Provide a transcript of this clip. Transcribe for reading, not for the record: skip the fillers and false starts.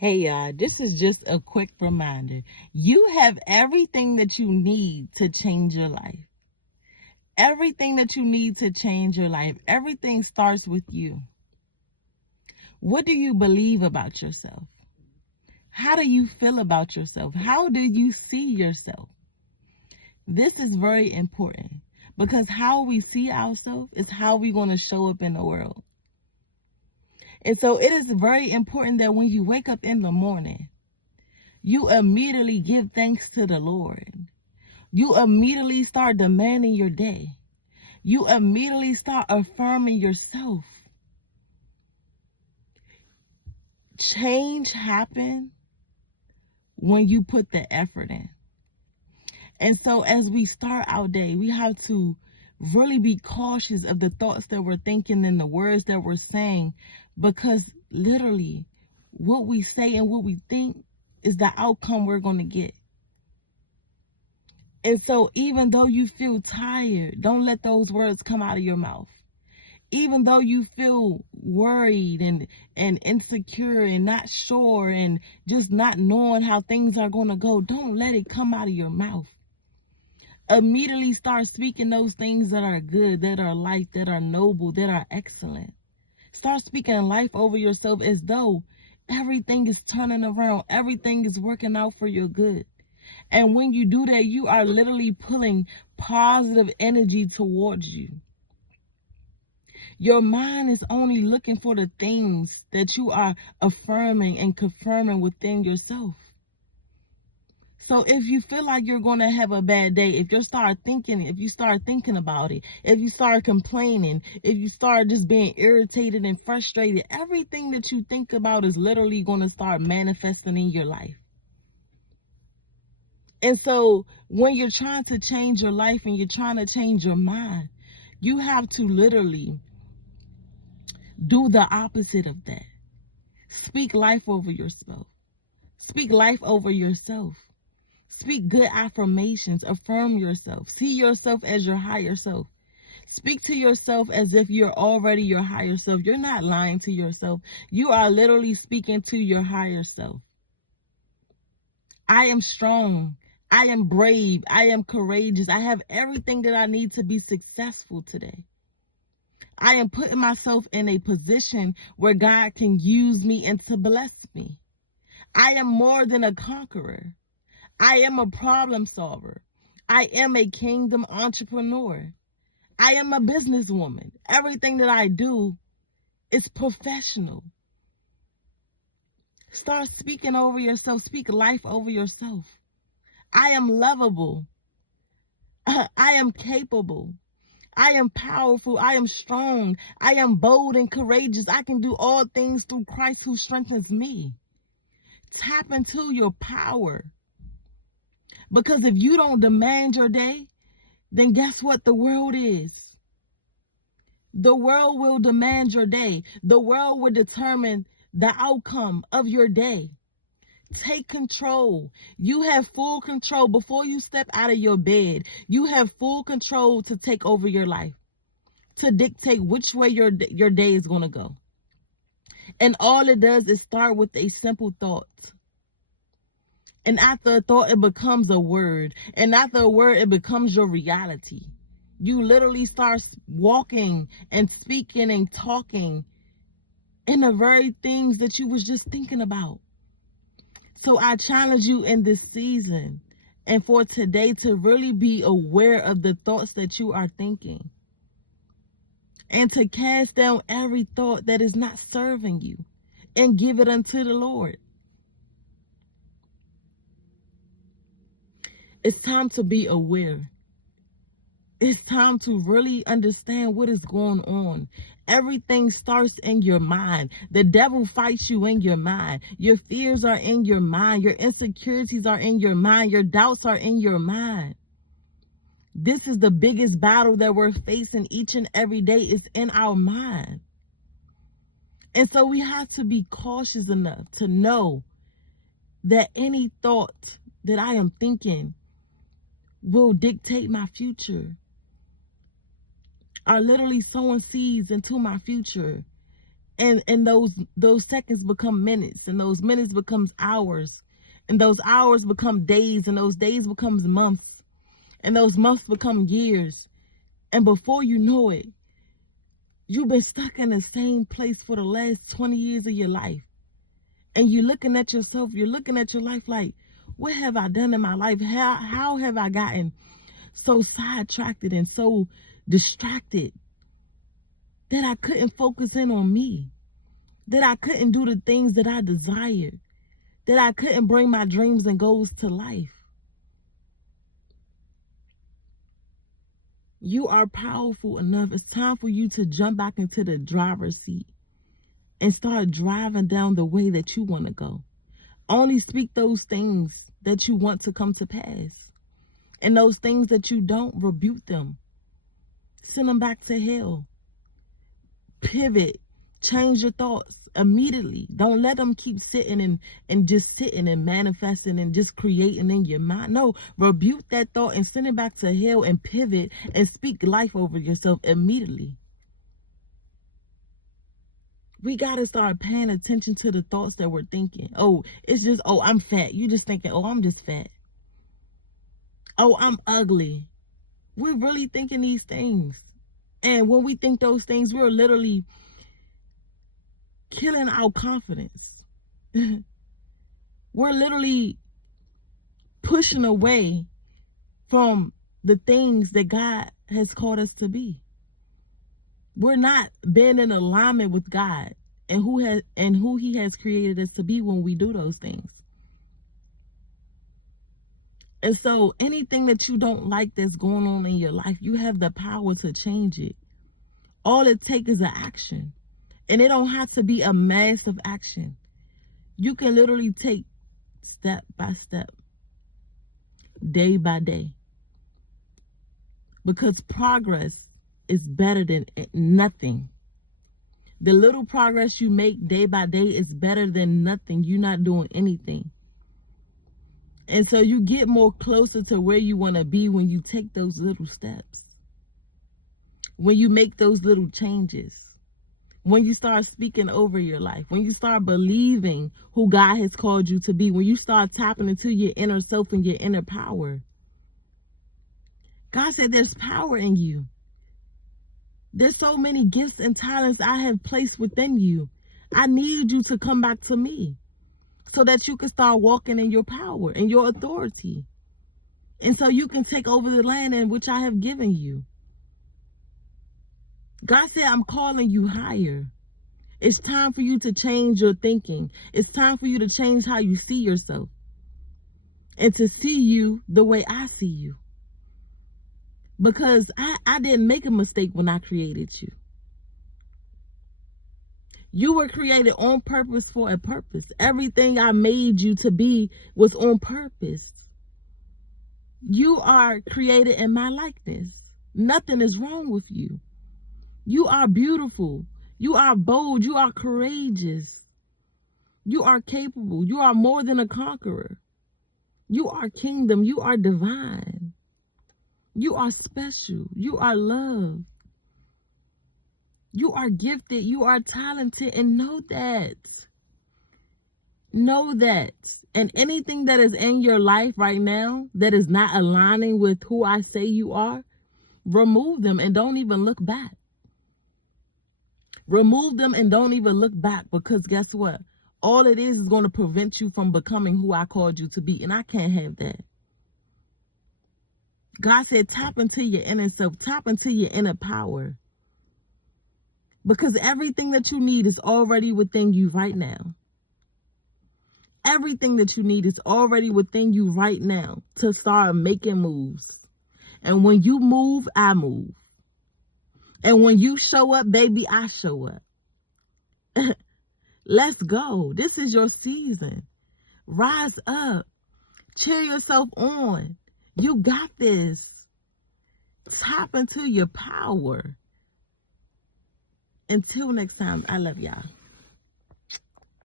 Hey y'all, this is just a quick reminder. You have everything that you need to change your life. Everything that you need to change your life. Everything starts with you. What do you believe about yourself? How do you feel about yourself? How do you see yourself? This is very important because how we see ourselves is how we're going to show up in the world. And so it is very important that when you wake up in the morning, you immediately give thanks to the Lord. You immediately start demanding your day. You immediately start affirming yourself. Change happens when you put the effort in. And so as we start our day, we have to really be cautious of the thoughts that we're thinking and the words that we're saying, because literally what we say and what we think is the outcome we're going to get. And so even though you feel tired, don't let those words come out of your mouth. Even though you feel worried and insecure and not sure and just not knowing how things are going to go, don't let it come out of your mouth. Immediately start speaking those things that are good, that are light, that are noble, that are excellent. Start speaking life over yourself as though everything is turning around, everything is working out for your good. And when you do that, you are literally pulling positive energy towards you. Your mind is only looking for the things that you are affirming and confirming within yourself. So if you feel like you're going to have a bad day, if you start thinking about it, if you start complaining, if you start just being irritated and frustrated, everything that you think about is literally going to start manifesting in your life. And so when you're trying to change your life and you're trying to change your mind, you have to literally do the opposite of that. Speak life over yourself. Speak life over yourself. Speak good affirmations. Affirm yourself. See yourself as your higher self. Speak to yourself as if you're already your higher self. You're not lying to yourself. You are literally speaking to your higher self. I am strong. I am brave. I am courageous. I have everything that I need to be successful today. I am putting myself in a position where God can use me and to bless me. I am more than a conqueror. I am a problem solver. I am a kingdom entrepreneur. I am a businesswoman. Everything that I do is professional. Start speaking over yourself. Speak life over yourself. I am lovable. I am capable. I am powerful. I am strong. I am bold and courageous. I can do all things through Christ who strengthens me. Tap into your power. Because if you don't demand your day, then guess what the world is? The world will demand your day. The world will determine the outcome of your day. Take control. You have full control before you step out of your bed. You have full control to take over your life, to dictate which way your day is going to go. And all it does is start with a simple thought. And after a thought, it becomes a word. And after a word, it becomes your reality. You literally start walking and speaking and talking in the very things that you was just thinking about. So I challenge you in this season and for today to really be aware of the thoughts that you are thinking. And to cast down every thought that is not serving you and give it unto the Lord. It's time to be aware. It's time to really understand what is going on. Everything starts in your mind. The devil fights you in your mind. Your fears are in your mind. Your insecurities are in your mind. Your doubts are in your mind. This is the biggest battle that we're facing each and every day, is in our mind. And so we have to be cautious enough to know that any thought that I am thinking will dictate my future, are literally sowing seeds into my future. And those seconds become minutes, and those minutes becomes hours, and those hours become days, and those days becomes months, and those months become years. And before you know it, you've been stuck in the same place for the last 20 years of your life. And you're looking at yourself, you're looking at your life like, what have I done in my life? How have I gotten so sidetracked and so distracted that I couldn't focus in on me, that I couldn't do the things that I desired, that I couldn't bring my dreams and goals to life? You are powerful enough. It's time for you to jump back into the driver's seat and start driving down the way that you want to go. Only speak those things that you want to come to pass. And those things that you don't, rebuke them. Send them back to hell. Pivot. Change your thoughts immediately. Don't let them keep sitting and just sitting and manifesting and just creating in your mind. No, rebuke that thought and send it back to hell and pivot and speak life over yourself immediately. We got to start paying attention to the thoughts that we're thinking. Oh, it's just, oh, I'm fat. You just thinking, oh, I'm just fat. Oh, I'm ugly. We're really thinking these things. And when we think those things, we're literally killing our confidence. We're literally pushing away from the things that God has called us to be. We're not being in alignment with God and who He has created us to be when we do those things. And so anything that you don't like that's going on in your life, you have the power to change it. All it takes is an action. And it don't have to be a massive action. You can literally take step by step, day by day. Because progress is better than nothing. The little progress you make day by day is better than nothing. You're not doing anything. And so you get more closer to where you want to be when you take those little steps. When you make those little changes. When you start speaking over your life, when you start believing who God has called you to be, when you start tapping into your inner self and your inner power. God said there's power in you. There's so many gifts and talents I have placed within you. I need you to come back to me so that you can start walking in your power and your authority. And so you can take over the land in which I have given you. God said, I'm calling you higher. It's time for you to change your thinking. It's time for you to change how you see yourself. And to see you the way I see you. Because I didn't make a mistake when I created you. You were created on purpose for a purpose. Everything I made you to be was on purpose. You are created in my likeness. Nothing is wrong with you. You are beautiful. You are bold. You are courageous. You are capable. You are more than a conqueror. You are kingdom. You are divine. You are special. You are loved. You are gifted. You are talented. And know that. Know that. And anything that is in your life right now that is not aligning with who I say you are, remove them and don't even look back. Remove them and don't even look back, because guess what? All it is going to prevent you from becoming who I called you to be. And I can't have that. God said, tap into your inner self. Tap into your inner power. Because everything that you need is already within you right now. Everything that you need is already within you right now to start making moves. And when you move, I move. And when you show up, baby, I show up. Let's go. This is your season. Rise up. Cheer yourself on. You got this. Tap into your power. Until next time, I love y'all.